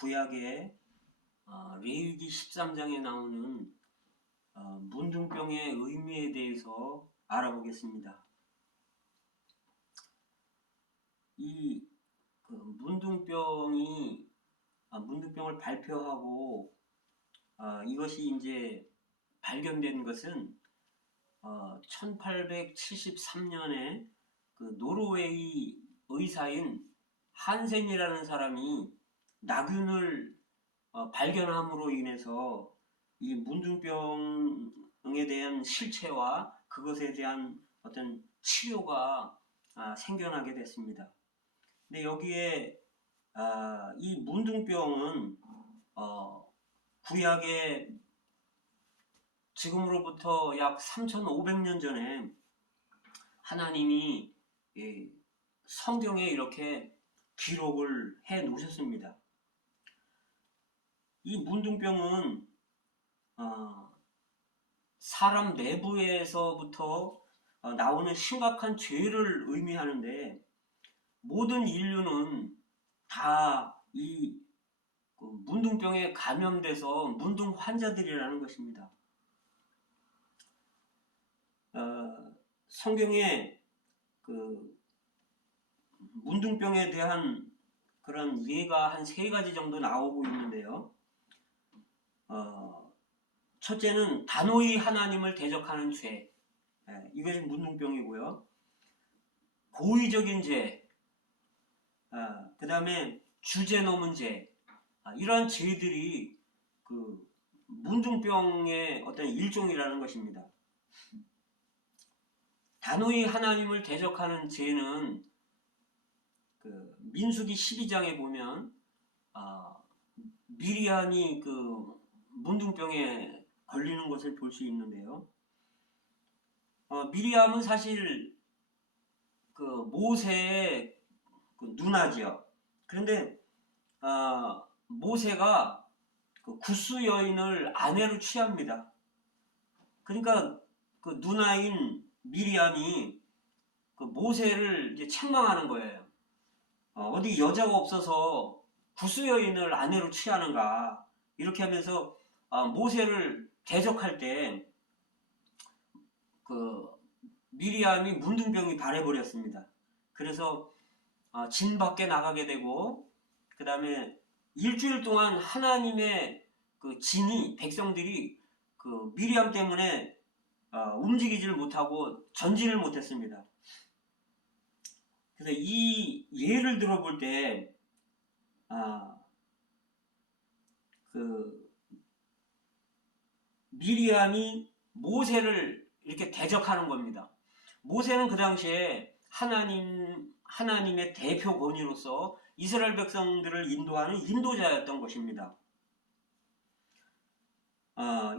구약의 레위기 13장에 나오는 문둥병의 의미에 대해서 알아보겠습니다. 이 문둥병을 발표하고 이것이 이제 발견된 것은 1873년에 그 노르웨이 의사인 한센이라는 사람이 나균을 발견함으로 인해서 이 문둥병에 대한 실체와 그것에 대한 어떤 치료가 생겨나게 됐습니다. 근데 여기에 이 문둥병은 구약의 지금으로부터 약 3,500년 전에 하나님이 성경에 이렇게 기록을 해 놓으셨습니다. 이 문둥병은 사람 내부에서부터 나오는 심각한 죄를 의미하는데, 모든 인류는 다 이 문둥병에 감염돼서 문둥 환자들이라는 것입니다. 성경에 그 문둥병에 대한 그런 예가 한 3가지 정도 나오고 있는데요. 첫째는 단호히 하나님을 대적하는 죄, 이것이 문둥병이고요. 고의적인 죄, 그 다음에 주제 넘은 죄, 이러한 죄들이 그 문둥병의 어떤 일종이라는 것입니다. 단호히 하나님을 대적하는 죄는 그 민수기 12장에 보면 미리암이 그 문둥병에 걸리는 것을 볼 수 있는데요. 미리암은 사실 그 모세의 그 누나죠. 그런데 모세가 그 구스 여인을 아내로 취합니다. 그러니까 그 누나인 미리암이 그 모세를 이제 책망하는 거예요. 어디 여자가 없어서 구스 여인을 아내로 취하는가, 이렇게 하면서 모세를 대적할 때 그 미리암이 문둥병이 발해버렸습니다. 그래서 진 밖에 나가게 되고, 그 다음에 일주일 동안 하나님의 그 진이, 백성들이 그 미리암 때문에 움직이지를 못하고 전진을 못했습니다. 그래서 이 예를 들어볼 때 그 미리암이 모세를 이렇게 대적하는 겁니다. 모세는 그 당시에 하나님의 대표 권위로서 이스라엘 백성들을 인도하는 인도자였던 것입니다.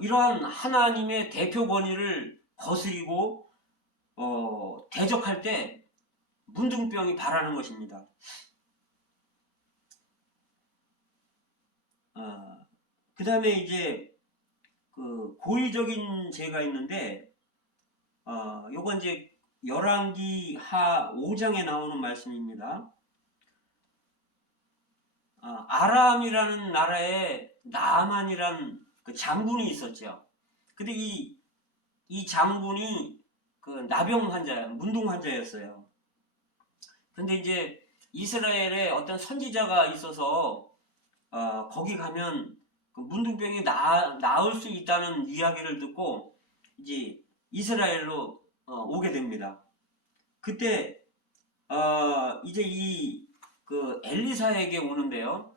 이러한 하나님의 대표 권위를 거스리고 대적할 때 문둥병이 발하는 것입니다. 그 다음에 이제 그 고의적인 죄가 있는데, 요건 이제 열왕기 하 5장에 나오는 말씀입니다. 아람이라는 나라에 나아만이란 그 장군이 있었죠. 근데 이 장군이 그 나병 환자야, 문둥 환자였어요. 근데 이제 이스라엘에 어떤 선지자가 있어서 거기 가면 그 문둥병이 나을 수 있다는 이야기를 듣고 이제 이스라엘로 오게 됩니다. 그때 이제 그 엘리사에게 오는데요.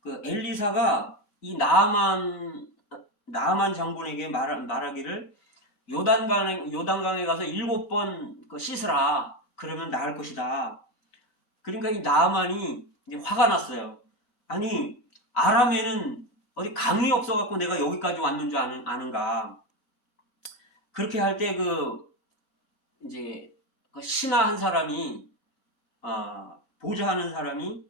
그 엘리사가 이 나아만 장군에게 말하기를 요단강에 가서 7번 그 씻으라, 그러면 나을 것이다. 그러니까 이 나아만이 이제 화가 났어요. 아니, 아람에는 어디 강이 없어갖고 내가 여기까지 왔는 줄 아는가. 그렇게 할 때 이제 그 신하 한 사람이 보좌하는 사람이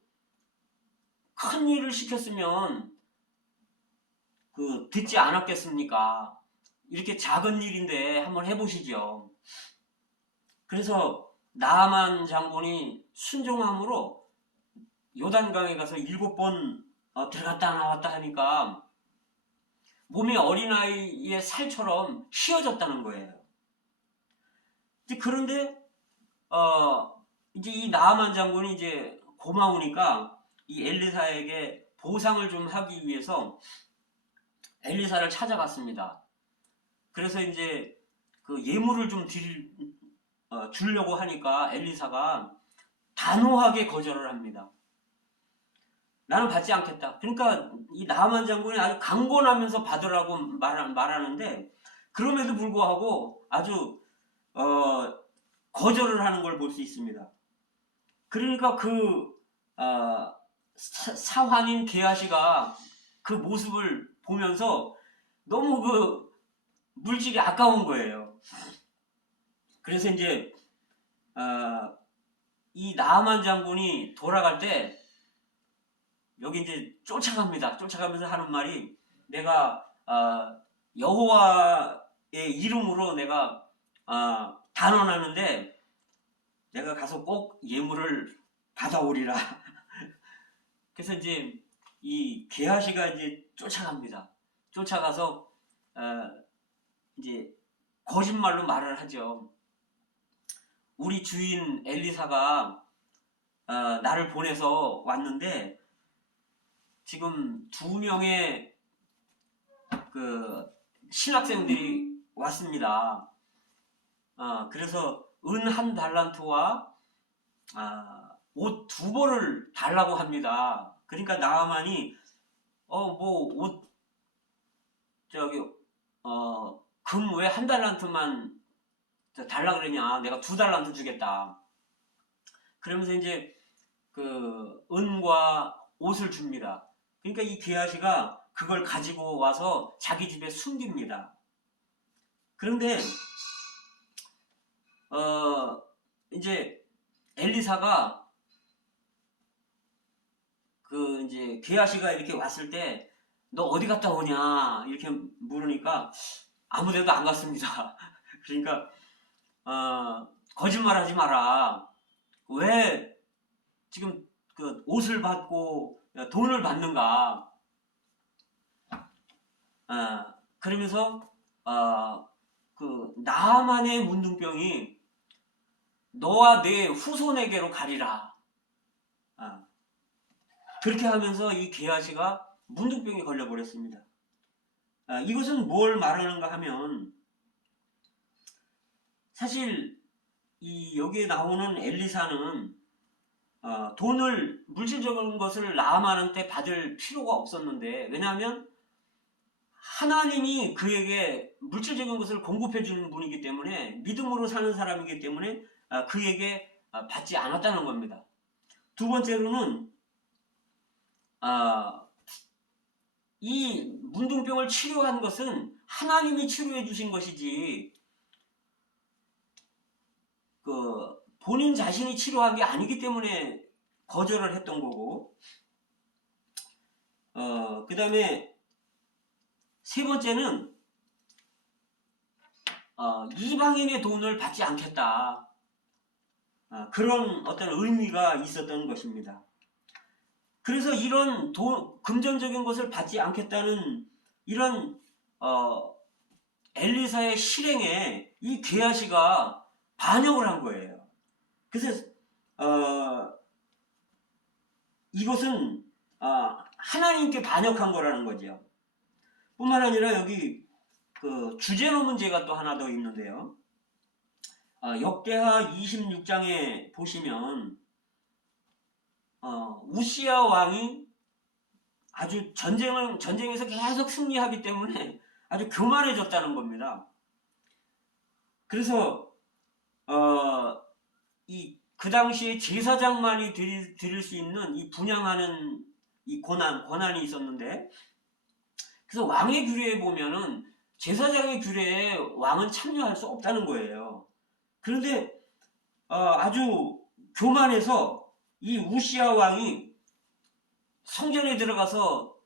큰 일을 시켰으면 그 듣지 않았겠습니까? 이렇게 작은 일인데 한번 해보시죠. 그래서 나아만 장군이 순종함으로 요단강에 가서 7번 들어갔다 나왔다 하니까 몸이 어린아이의 살처럼 휘어졌다는 거예요. 이제 그런데 이제 이 나아만 장군이 이제 고마우니까 이 엘리사에게 보상을 좀 하기 위해서 엘리사를 찾아갔습니다. 그래서 이제 그 예물을 좀 주려고 하니까 엘리사가 단호하게 거절을 합니다. 나는 받지 않겠다. 그러니까 이 나아만 장군이 아주 강권하면서 받으라고 말하는데 그럼에도 불구하고 아주 거절을 하는 걸 볼 수 있습니다. 그러니까 그 사환인 게하시가 그 모습을 보면서 너무 그 물질이 아까운 거예요. 그래서 이제 이 나아만 장군이 돌아갈 때 여기 이제 쫓아갑니다. 쫓아가면서 하는 말이 내가 여호와의 이름으로 내가 단언하는데 내가 가서 꼭 예물을 받아오리라. 그래서 이제 이 게하시가 이제 쫓아갑니다. 쫓아가서 이제 거짓말로 말을 하죠. 우리 주인 엘리사가 나를 보내서 왔는데 지금 2명의 그 신학생들이 왔습니다. 그래서 은 1달란트와 옷 2벌을 달라고 합니다. 그러니까 나아만이 뭐 옷 금 왜 1달란트만 달라 그러냐, 내가 2달란트 주겠다. 그러면서 이제 그 은과 옷을 줍니다. 그러니까 이 게하시가 그걸 가지고 와서 자기 집에 숨깁니다. 그런데 이제 엘리사가 그 이제 게하시가 이렇게 왔을 때 너 어디 갔다 오냐 이렇게 물으니까 아무데도 안 갔습니다. 그러니까 거짓말하지 마라. 왜 지금 그 옷을 받고 돈을 받는가? 그러면서 그 나아만의 문둥병이 너와 내 후손에게로 가리라. 그렇게 하면서 이 게하시가 문둥병에 걸려버렸습니다. 이것은 뭘 말하는가 하면 사실 이 여기에 나오는 엘리사는 돈을 물질적인 것을 나아만한테 받을 필요가 없었는데 왜냐하면 하나님이 그에게 물질적인 것을 공급해 주는 분이기 때문에 믿음으로 사는 사람이기 때문에 그에게 받지 않았다는 겁니다. 두 번째로는 이 문둥병을 치료한 것은 하나님이 치료해 주신 것이지 그 본인 자신이 치료한 게 아니기 때문에 거절을 했던 거고, 그 다음에 세 번째는 이방인의 돈을 받지 않겠다. 그런 어떤 의미가 있었던 것입니다. 그래서 이런 금전적인 것을 받지 않겠다는 이런 엘리사의 실행에 이 게하시가 반역을 한 거예요. 그래서 이것은 하나님께 반역한 거라는 거죠. 뿐만 아니라 여기 그 주제노 문제가 또 하나 더 있는데요. 역대하 26장에 보시면 우시야 왕이 아주 전쟁에서 계속 승리하기 때문에 아주 교만해졌다는 겁니다. 그래서 그 당시에 제사장만이 드릴 수 있는 이 분향하는 이 권한이 있었는데, 그래서 왕의 규례에 보면은 제사장의 규례에 왕은 참여할 수 없다는 거예요. 그런데 아주 교만해서 이 우시야 왕이 성전에 들어가서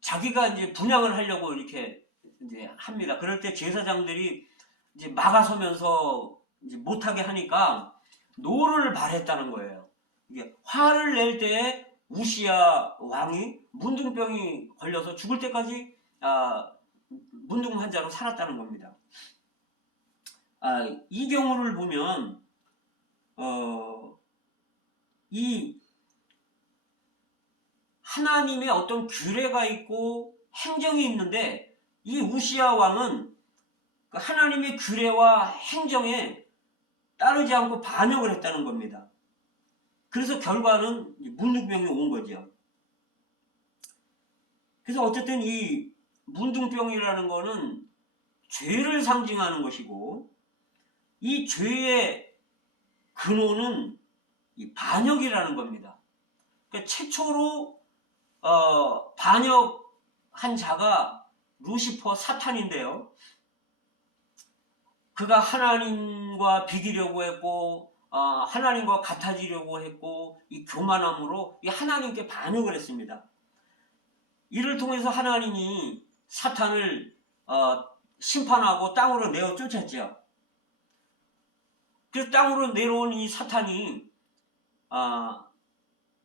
자기가 이제 분향을 하려고 이렇게 이제 합니다. 그럴 때 제사장들이 이제 막아서면서 이제 못하게 하니까 노를 발했다는 거예요. 이게 화를 낼 때 우시야 왕이 문둥병이 걸려서 죽을 때까지 문둥 환자로 살았다는 겁니다. 이 경우를 보면 이 하나님의 어떤 규례가 있고 행정이 있는데 이 우시야 왕은 하나님의 규례와 행정에 따르지 않고 반역을 했다는 겁니다. 그래서 결과는 문둥병이 온 거죠. 그래서 어쨌든 이 문둥병이라는 거는 죄를 상징하는 것이고 이 죄의 근원은 이 반역이라는 겁니다. 그러니까 최초로 반역한 자가 루시퍼 사탄인데요. 그가 하나님과 비기려고 했고 하나님과 같아지려고 했고 이 교만함으로 이 하나님께 반역을 했습니다. 이를 통해서 하나님이 사탄을 심판하고 땅으로 내어 쫓았죠. 그래서 땅으로 내려온 이 사탄이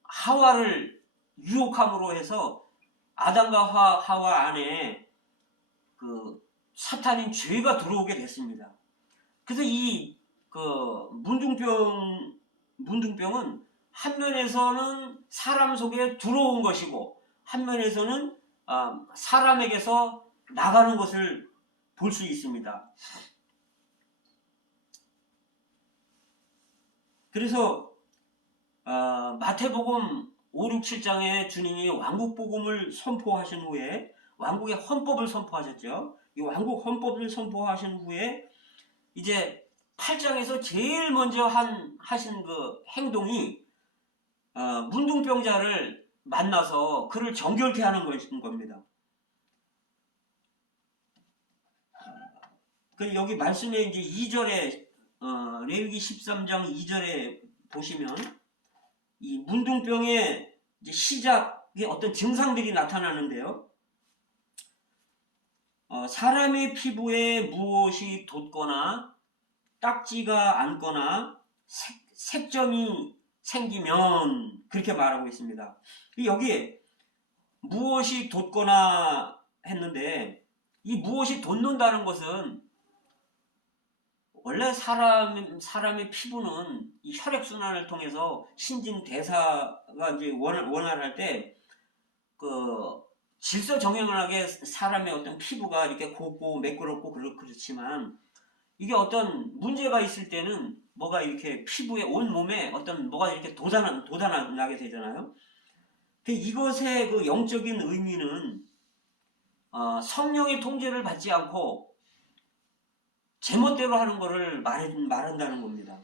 하와를 유혹함으로 해서 아담과 하와 안에 그 사탄인 죄가 들어오게 됐습니다. 그래서 이 문둥병은 한 면에서는 사람 속에 들어온 것이고 한 면에서는 사람에게서 나가는 것을 볼 수 있습니다. 그래서 마태복음 5, 6, 7장에 주님이 왕국복음을 선포하신 후에 왕국의 헌법을 선포하셨죠. 이 왕국 헌법을 선포하신 후에 이제 8장에서 제일 먼저 하신 그 행동이 문둥병자를 만나서 그를 정결케 하는 것인 겁니다. 여기 말씀에 이제 2절에 레위기 13장 2절에 보시면 이 문둥병의 이제 시작의 어떤 증상들이 나타나는데요. 사람의 피부에 무엇이 돋거나 딱지가 앉거나 색점이 생기면 그렇게 말하고 있습니다. 여기에 무엇이 돋거나 했는데 이 무엇이 돋는다는 것은 원래 사람의 피부는 이 혈액순환을 통해서 신진대사가 이제 원활할 때 질서정연하게 사람의 어떤 피부가 이렇게 곱고 매끄럽고 그렇지만 이게 어떤 문제가 있을 때는 뭐가 이렇게 피부에 온 몸에 어떤 뭐가 이렇게 돋아나게 되잖아요. 이것의 그 영적인 의미는 성령의 통제를 받지 않고 제멋대로 하는 것을 말한다는 겁니다.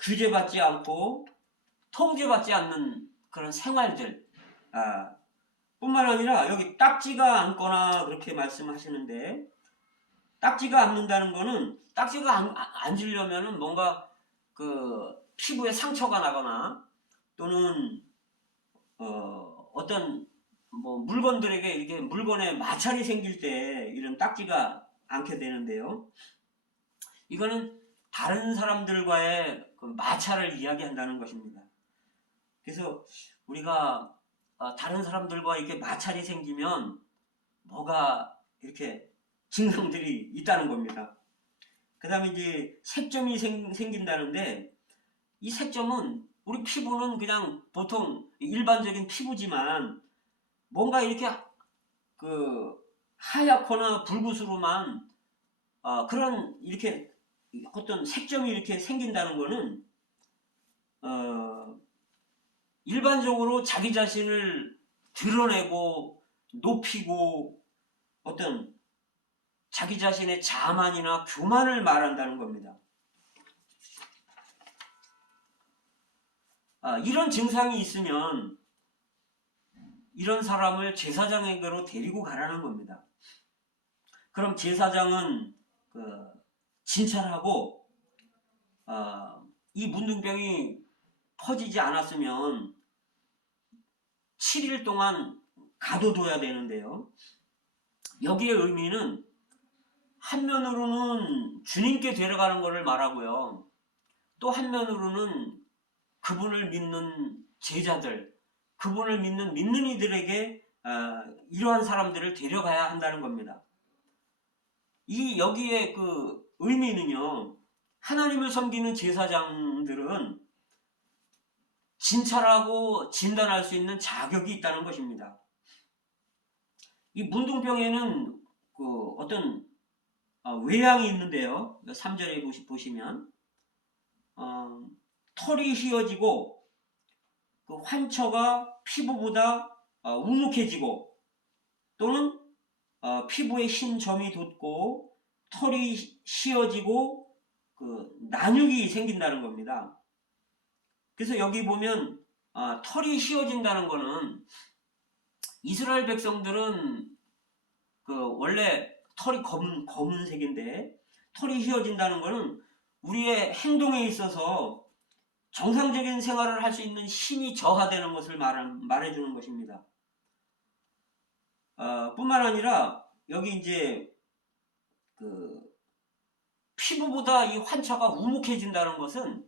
규제받지 않고 통제받지 않는 그런 생활들 뿐만 아니라 여기 딱지가 앉거나 그렇게 말씀하시는데 딱지가 앉는다는 거는 딱지가 앉으려면은 뭔가 그 피부에 상처가 나거나 또는 어떤 뭐 물건들에게 이렇게 물건에 마찰이 생길 때 이런 딱지가 않게 되는데요. 이거는 다른 사람들과의 그 마찰을 이야기한다는 것입니다. 그래서 우리가 다른 사람들과 이렇게 마찰이 생기면 뭐가 이렇게 증상들이 있다는 겁니다. 그 다음에 이제 색점이 생긴다는데 이 색점은 우리 피부는 그냥 보통 일반적인 피부지만 뭔가 이렇게 하얗거나 붉으스름한 그런 이렇게 어떤 색점이 이렇게 생긴다는 거는 일반적으로 자기 자신을 드러내고 높이고 어떤 자기 자신의 자만이나 교만을 말한다는 겁니다. 이런 증상이 있으면 이런 사람을 제사장에게로 데리고 가라는 겁니다. 그럼 제사장은 진찰하고 이 문둥병이 퍼지지 않았으면 7일 동안 가둬둬야 되는데요. 여기의 의미는 한면으로는 주님께 데려가는 것을 말하고요. 또 한면으로는 그분을 믿는 제자들, 그분을 믿는 이들에게 이러한 사람들을 데려가야 한다는 겁니다. 여기에 그 의미는요, 하나님을 섬기는 제사장들은 진찰하고 진단할 수 있는 자격이 있다는 것입니다. 이 문둥병에는 그 어떤 외양이 있는데요. 3절에 보시면 털이 휘어지고 그 환처가 피부보다 우묵해지고 또는 피부에 흰 점이 돋고 털이 휘어지고 그 난육이 생긴다는 겁니다. 그래서 여기 보면 털이 휘어진다는 거는 이스라엘 백성들은 그 원래 털이 검은색인데 털이 휘어진다는 거는 우리의 행동에 있어서 정상적인 생활을 할 수 있는 힘이 저하되는 것을 말해주는 것입니다. 뿐만 아니라 여기 이제 그 피부보다 이 환처가 우묵해진다는 것은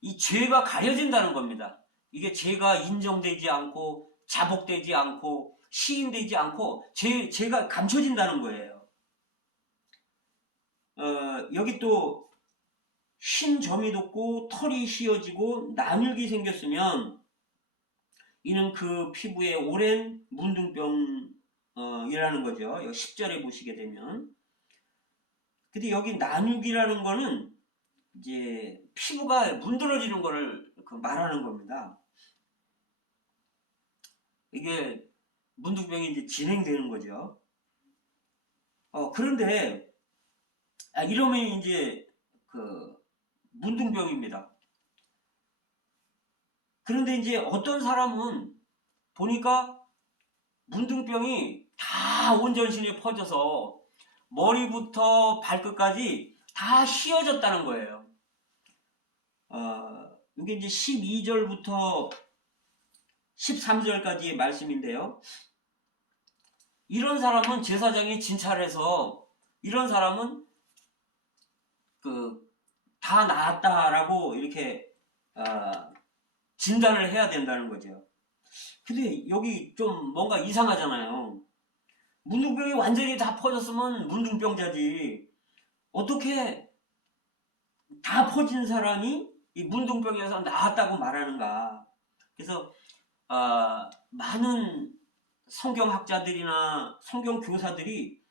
이 죄가 가려진다는 겁니다. 이게 죄가 인정되지 않고 자복되지 않고 시인되지 않고 죄가 감춰진다는 거예요. 여기 또 흰 점이 돋고 털이 휘어지고 난육이 생겼으면 이는 그 피부에 오랜 문둥병이라는 거죠. 여기 10절에 보시게 되면. 근데 여기 난육이라는 거는 이제 피부가 문드러지는 거를 말하는 겁니다. 이게 문둥병이 이제 진행되는 거죠. 그런데 이러면 이제 그 문둥병입니다. 그런데 이제 어떤 사람은 보니까 문둥병이 다 온 전신에 퍼져서 머리부터 발끝까지 다 휘어졌다는 거예요. 이게 이제 12절부터 13절까지의 말씀인데요. 이런 사람은 제사장이 진찰해서 이런 사람은 다 나았다라고 이렇게 진단을 해야 된다는 거죠. 근데 여기 좀 뭔가 이상하잖아요. 문둥병이 완전히 다 퍼졌으면 문둥병자지. 어떻게 다 퍼진 사람이 이 문둥병에서 나았다고 말하는가. 그래서 많은 성경학자들이나 성경교사들이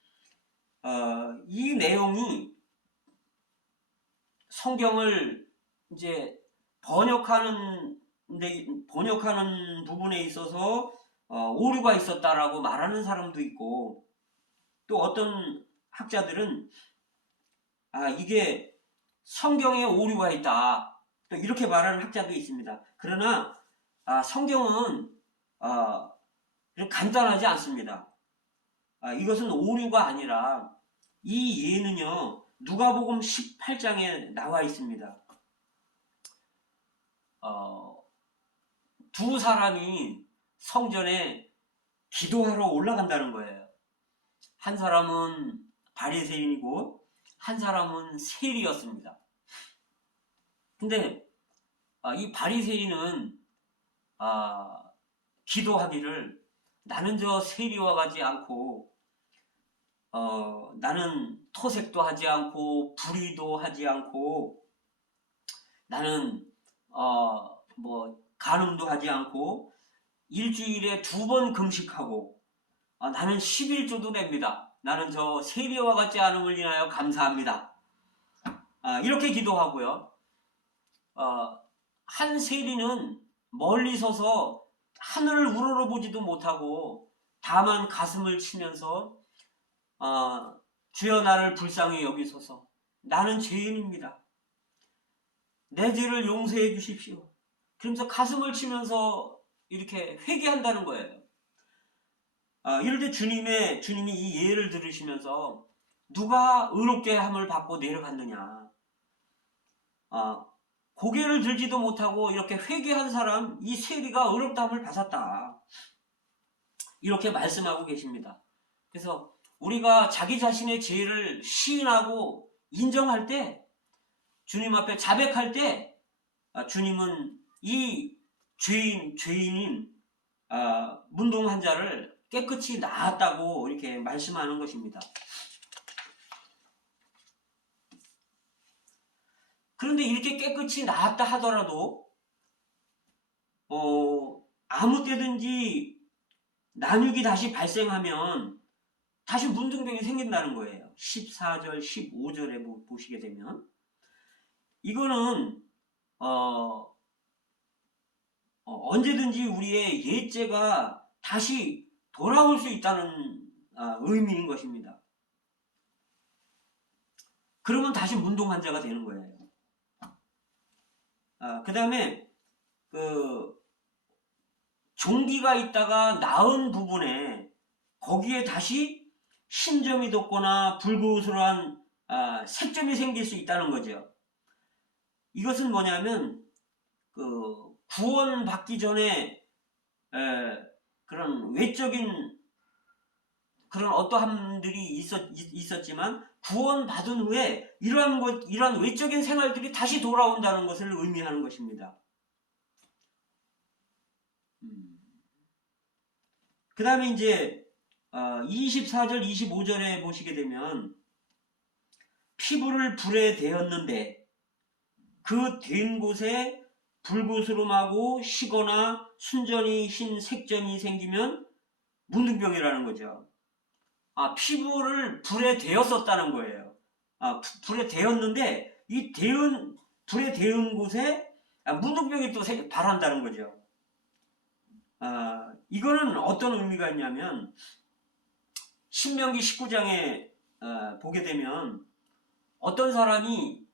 이 내용이 성경을 이제 번역하는 부분에 있어서 오류가 있었다라고 말하는 사람도 있고, 또 어떤 학자들은 이게 성경에 오류가 있다, 또 이렇게 말하는 학자도 있습니다. 그러나 성경은 간단하지 않습니다. 이것은 오류가 아니라 이 예는요, 누가복음 18장에 나와 있습니다. 두 사람이 성전에 기도하러 올라간다는 거예요. 한 사람은 바리새인이고 한 사람은 세리였습니다. 근데 이 바리새인은 기도하기를 나는 저 세리와 같지 않고 나는 토색도 하지 않고 불의도 하지 않고 나는 간음도 하지 않고 일주일에 2번 금식하고 나는 11조도 냅니다. 나는 저 세리와 같지 않음을 인하여 감사합니다. 이렇게 기도하고요. 한 세리는 멀리 서서 하늘을 우러러보지도 못하고 다만 가슴을 치면서 주여 나를 불쌍히 여기소서. 나는 죄인입니다. 내 죄를 용서해 주십시오. 그러면서 가슴을 치면서 이렇게 회개한다는 거예요. 이럴 때 주님이 이 예를 들으시면서 누가 의롭게 함을 받고 내려갔느냐. 고개를 들지도 못하고 이렇게 회개한 사람, 이 세리가 의롭다함을 받았다. 이렇게 말씀하고 계십니다. 그래서 우리가 자기 자신의 죄를 시인하고 인정할 때 주님 앞에 자백할 때 주님은 이 죄인인 문둥 환자를 깨끗이 나았다고 이렇게 말씀하는 것입니다. 그런데 이렇게 깨끗이 나았다 하더라도 아무 때든지 난육이 다시 발생하면 다시 문둥병이 생긴다는 거예요. 14절, 15절에 보시게 되면 이거는 언제든지 우리의 옛죄가 다시 돌아올 수 있다는 의미인 것입니다. 그러면 다시 문둥 환자가 되는 거예요. 그 다음에 종기가 있다가 나은 부분에 거기에 다시 흰점이 돋거나 불그스름한 색점이 생길 수 있다는 거죠. 이것은 뭐냐면 구원받기 전에 그런 외적인 그런 어떠함들이 있었지만 구원받은 후에 이러한 외적인 생활들이 다시 돌아온다는 것을 의미하는 것입니다. 그 다음에 이제 24절, 25절에 보시게 되면 피부를 불에 대었는데 그 된 곳에 불구스름하고 시거나 순전히 흰 색점이 생기면 문둥병이라는 거죠. 피부를 불에 대었었다는 거예요. 불에 대었는데 이 불에 대은 곳에 문둥병이 또 발한다는 거죠. 이거는 어떤 의미가 있냐면 신명기 19장에 보게 되면 어떤 사람이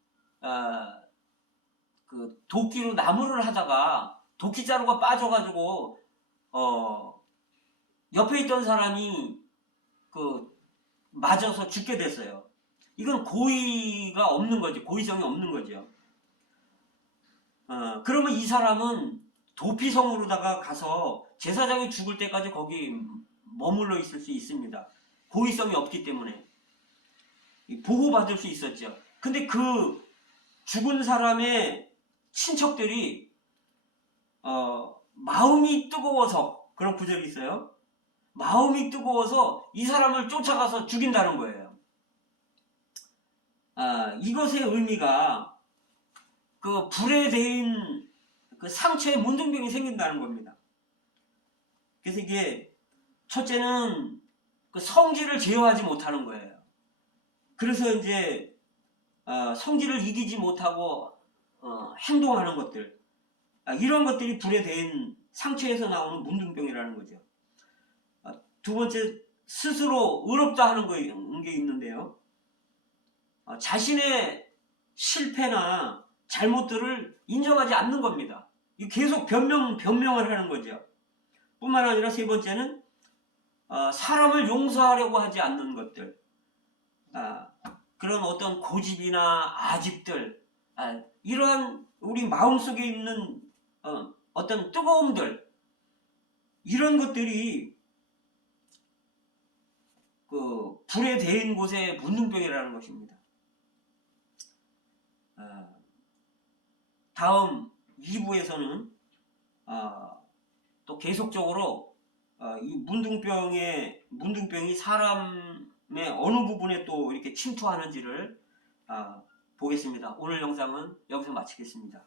도끼로 나무를 하다가 도끼자루가 빠져가지고 옆에 있던 사람이 맞아서 죽게 됐어요. 이건 고의가 없는 거죠. 고의성이 없는 거죠. 그러면 이 사람은 도피성으로다가 가서 제사장이 죽을 때까지 거기 머물러 있을 수 있습니다. 고의성이 없기 때문에 보호받을 수 있었죠. 근데 그 죽은 사람의 친척들이 마음이 뜨거워서, 그런 구절이 있어요. 마음이 뜨거워서 이 사람을 쫓아가서 죽인다는 거예요. 이것의 의미가 그 불에 대인 그 상처에 문둥병이 생긴다는 겁니다. 그래서 이게 첫째는 그 성질을 제어하지 못하는 거예요. 그래서 이제 성질을 이기지 못하고 행동하는 것들, 이런 것들이 불에 대인 상처에서 나오는 문둥병이라는 거죠. 두 번째, 스스로 의롭다 하는 게 있는데요. 자신의 실패나 잘못들을 인정하지 않는 겁니다. 계속 변명을 하는 거죠. 뿐만 아니라 세 번째는 사람을 용서하려고 하지 않는 것들, 그런 어떤 고집이나 아집들, 이러한 우리 마음속에 있는 어떤 뜨거움들, 이런 것들이 그 불에 대인 곳에 문둥병이라는 것입니다. 다음 2부에서는 또 계속적으로 이 문둥병이 사람의 어느 부분에 또 이렇게 침투하는지를 보겠습니다. 오늘 영상은 여기서 마치겠습니다.